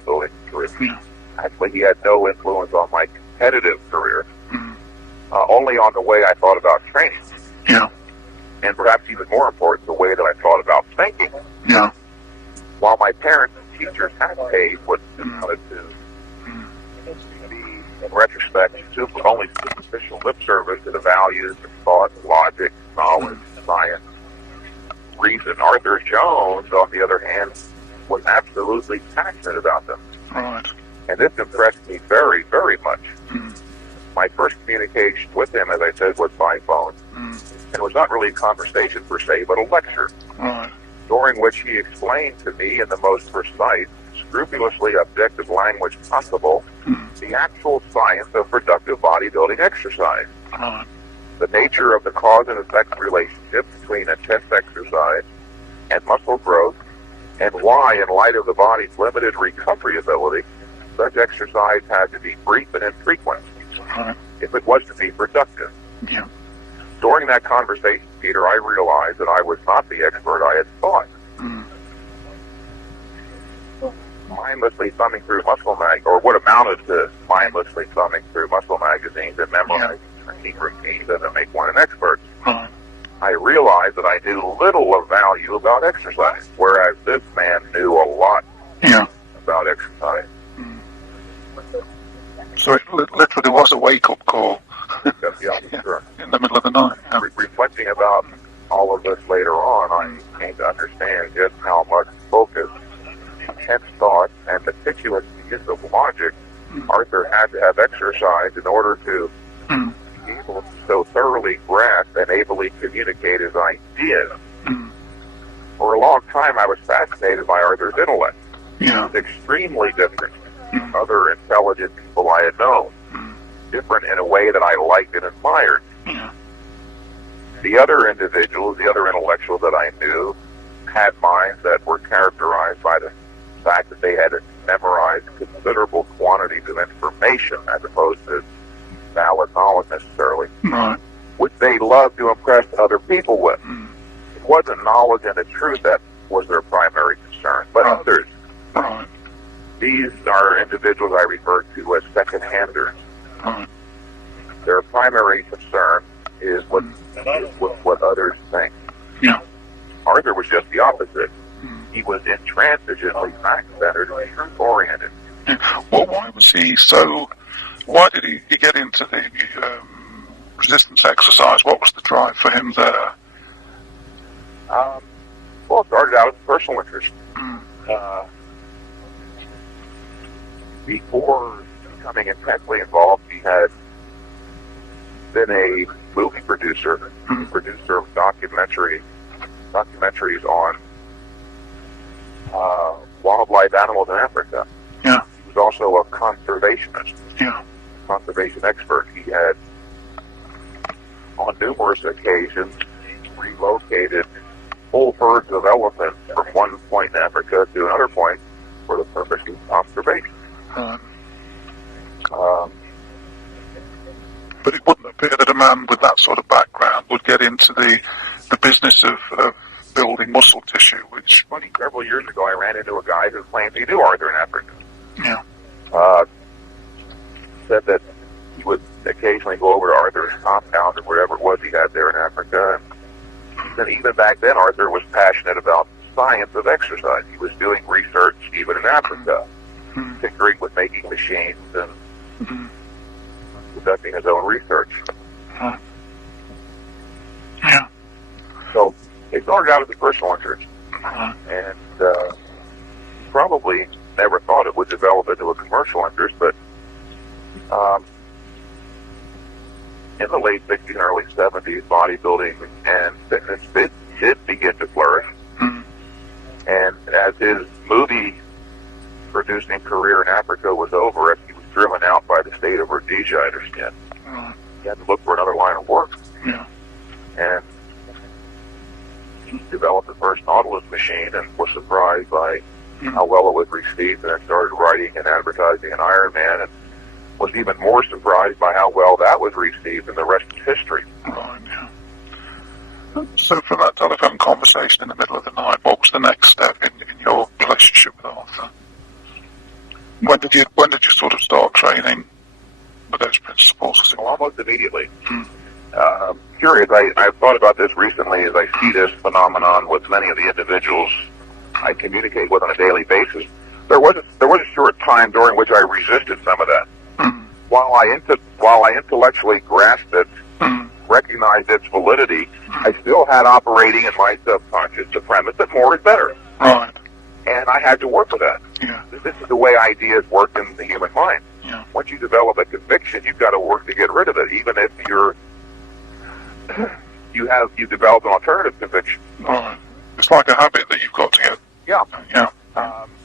bodybuilding career. Yeah. Actually, he had no influence on my competitive career, Mm. only on the way I thought about training. Yeah. And perhaps even more important, the way that I thought about thinking. Yeah. While my parents and teachers had paid what amounted to be, in retrospect, only superficial lip service to the values of thought, logic, knowledge, science, reason. Arthur Jones, on the other hand, was absolutely passionate about them. Right. And this impressed me very, very much. Mm. My first communication with him, as I said, was by phone. Mm. And it was not really a conversation per se, but a lecture, Right. during which he explained to me in the most precise, scrupulously objective language possible, the actual science of productive bodybuilding exercise. Right. The nature of the cause and effect relationship between intense exercise and muscle growth, and why, in light of the body's limited recovery ability, such exercise had to be brief and infrequent Right. if it was to be productive. Yeah. During that conversation, Peter, I realized that I was not the expert I had thought. Mm. Mindlessly thumbing through or what amounted to mindlessly thumbing through muscle magazines and memorizing training routines doesn't make one an expert. Right. I realized that I knew little of value about exercise, whereas this man knew a lot Yeah. about exercise. So it literally was a wake-up call. Yeah, sure. In the middle of the night. Yeah. Reflecting about all of this later on, I came to understand just how much focus, intense thought, and meticulous use of logic Arthur had to have exercised in order to Mm. be able to so thoroughly grasp and ably communicate his ideas. Mm. For a long time, I was fascinated by Arthur's intellect. Yeah. It was extremely different from other intelligent people I had known. Different in a way that I liked and admired. Yeah. The other individuals, the other intellectuals that I knew, had minds that were characterized by the fact that they had memorized considerable quantities of information as opposed to valid knowledge necessarily, Right. which they loved to impress other people with. It wasn't knowledge and the truth that was their primary concern, but others. Right. These are individuals I refer to as second-handers. Right. Their primary concern is what others think. Yeah. Arthur was just the opposite. He was intransigently fact-centered and truth-oriented. Yeah. Well, why was he so? Why did he get into the resistance exercise? What was the drive for him there? Well, it started out as a personal interest. Before becoming intensely involved, he had been a movie producer, producer of documentaries on wildlife animals in Africa. Yeah. He was also a conservationist, Yeah. conservation expert. He had, on numerous occasions, relocated whole herds of elephants from one point in Africa to another point for the purpose of conservation. But it wouldn't appear that a man with that sort of background would get into the business of building muscle tissue, which... Several years ago, I ran into a guy who claimed he knew Arthur in Africa. Yeah. Said that he would occasionally go over to Arthur's compound or wherever it was he had there in Africa. And even back then, Arthur was passionate about the science of exercise. He was doing research even in Africa, tinkering with making machines and conducting his own research. Yeah. So it started out as a personal interest, and probably never thought it would develop into a commercial interest, but in the late 60s and early 70s, bodybuilding and fitness did begin to flourish. And as his movie-producing career in Africa was over, he was driven out by the state of Rhodesia, I understand. He had to look for another line of work. Yeah. And he developed the first Nautilus machine and was surprised by how well it was received, and then started writing and advertising an Ironman, and was even more surprised by how well that was received, and the rest is history. Right, yeah. So from that telephone conversation in the middle of the night, what was the next step in your relationship with Arthur? When did you sort of start training with those principles? Almost immediately. Curious, I've thought about this recently as I see this phenomenon with many of the individuals I communicate with on a daily basis. There was a short time during which I resisted some of that. While I intellectually grasped it, recognized its validity, I still had operating in my subconscious the premise that more is better. Right. And I had to work with that. Yeah. This is the way ideas work in the human mind. Yeah. Once you develop a conviction, you've got to work to get rid of it, even if you develop an alternative conviction. Right. It's like a habit that you've got to get. Yeah. Yeah.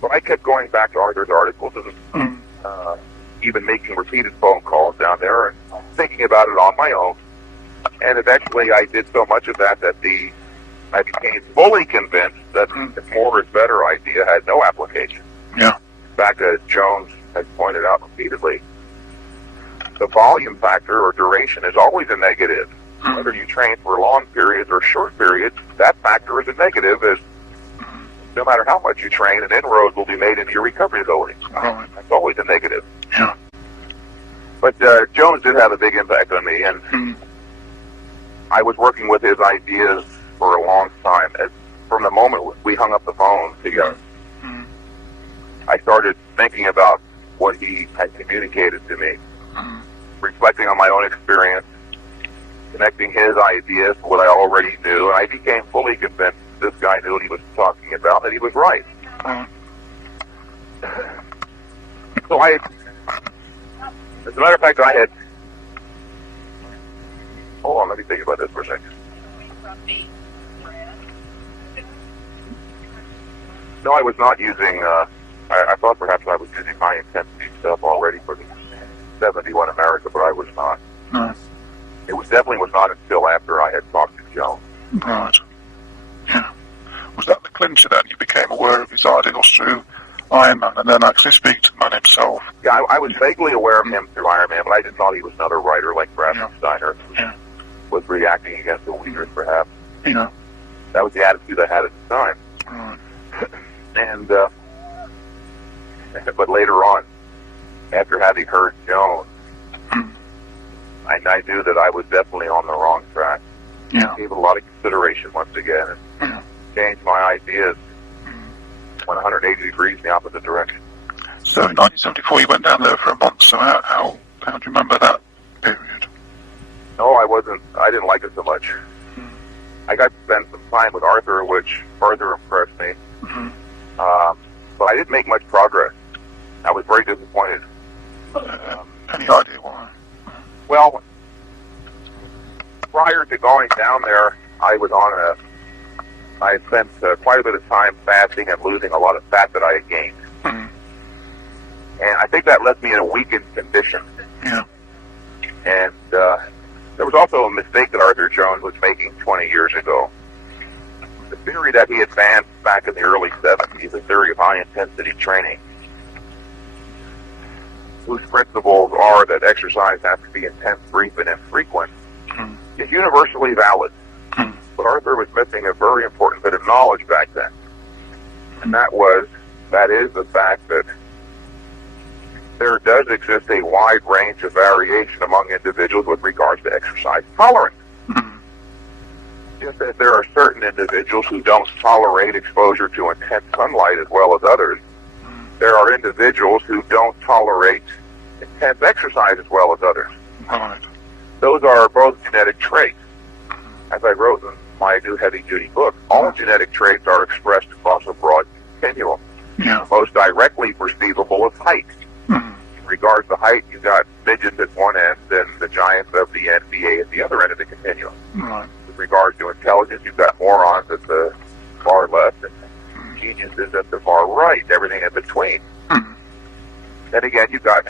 But I kept going back to Arthur's articles and even making repeated phone calls down there and thinking about it on my own. And eventually I did so much of that I became fully convinced that the more is better idea had no application. Yeah. In fact, as Jones has pointed out repeatedly, the volume factor or duration is always a negative. Whether you train for long periods or short periods, that factor is a negative, as no matter how much you train, an inroad will be made into your recovery ability. Right. That's always a negative. Yeah. But Jones did have a big impact on me, and I was working with his ideas for a long time. From the moment we hung up the phone together, I started thinking about what he had communicated to me, reflecting on my own experience, connecting his ideas to what I already knew, and I became fully convinced this guy knew what he was talking about, that he was right. So as a matter of fact, hold on, let me think about this for a second. No, I was not using, I thought perhaps I was using high-intensity stuff already for the 71 America, but I was not. No. It definitely was not until after I had talked to Jones. Right. Yeah. Was that the clincher then? You became aware of his ideals through Iron Man and then actually speak to the man himself? Yeah, I was vaguely aware of him through Iron Man, but I just thought he was another writer like Steiner, who was reacting against the leaders, perhaps. Yeah. That was the attitude I had at the time. Right. And, but later on, after having heard Jones, I knew that I was definitely on the wrong track. Yeah. I gave it a lot of consideration once again and changed my ideas, went 180 degrees in the opposite direction. So in 1974 you went down there for a month, so how do you remember that period? No, I didn't like it so much. I got to spend some time with Arthur, which further impressed me. But I didn't make much progress. I was very disappointed. Any idea why? Well, prior to going down there, I had spent quite a bit of time fasting and losing a lot of fat that I had gained. And I think that left me in a weakened condition. Yeah. And there was also a mistake that Arthur Jones was making 20 years ago. The theory that he advanced back in the early 70s, the theory of high-intensity training, whose principles are that exercise has to be intense, brief, and infrequent, is universally valid. But Arthur was missing a very important bit of knowledge back then. And that is the fact that there does exist a wide range of variation among individuals with regards to exercise tolerance. Just as there are certain individuals who don't tolerate exposure to intense sunlight as well as others, there are individuals who don't tolerate intense exercise as well as others. Right. Those are both genetic traits. As I wrote in my new heavy-duty book, all genetic traits are expressed across a broad continuum. Yeah. Most directly perceivable is height. In regards to height, you've got midgets at one end and the giants of the NBA at the other end of the continuum. Right. With regards to intelligence, you've got morons at the far left and geniuses at the far right, everything in between. Then again, you've got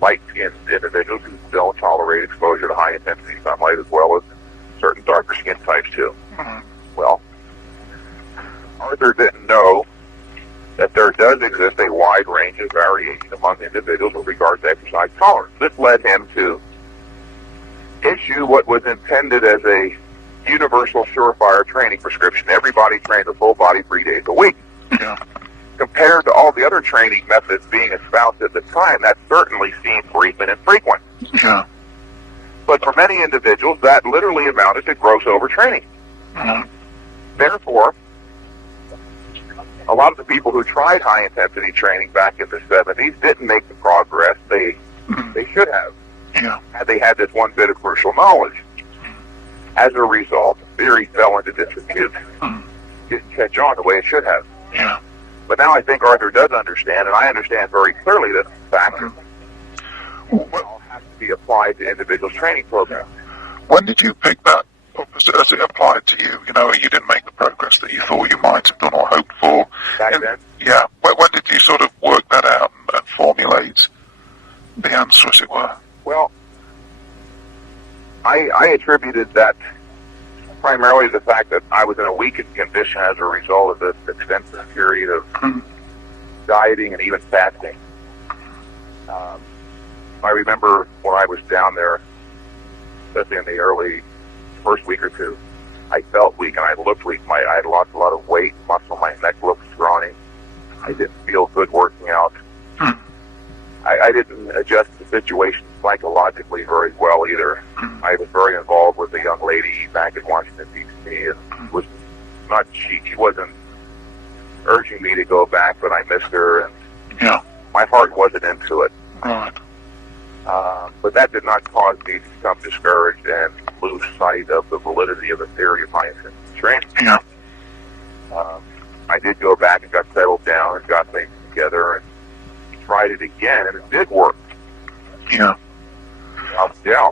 light-skinned individuals who don't tolerate exposure to high-intensity sunlight as well as certain darker skin types too. Well, Arthur didn't know that there does exist a wide range of variation among individuals with regards to exercise tolerance. This led him to issue what was intended as a universal surefire training prescription. Everybody trains a full body 3 days a week. Yeah. Compared to all the other training methods being espoused at the time, that certainly seemed brief and infrequent. Yeah. But for many individuals, that literally amounted to gross overtraining. Mm-hmm. Therefore, a lot of the people who tried high-intensity training back in the 70s didn't make the progress they should have, Yeah. had they had this one bit of crucial knowledge. As a result, theory fell into disrepute. Didn't catch on the way it should have. Yeah. But now I think Arthur does understand, and I understand very clearly that fact all has to be applied to individuals' training programs. When did you pick that up as it applied to you? You know, you didn't make the progress that you thought you might have done or hoped for. Back then? Yeah. When did you sort of work that out and formulate the answer, as it were? Well, I attributed that primarily to the fact that I was in a weakened condition as a result of this extensive period of dieting and even fasting. I remember when I was down there, especially in the early first week or two, I felt weak and I looked weak. I had lost a lot of weight, muscle, my neck looked scrawny. I didn't feel good working out. I didn't adjust the situation psychologically very well either. I was very involved with a young lady back in Washington, D.C., and was not she wasn't urging me to go back, but I missed her, and Yeah. my heart wasn't into it. Right. But that did not cause me to become discouraged and lose sight of the validity of the theory of high-intensity training. Yeah. I did go back and got settled down and got things together and tried it again, and it did work. Yeah. Yeah.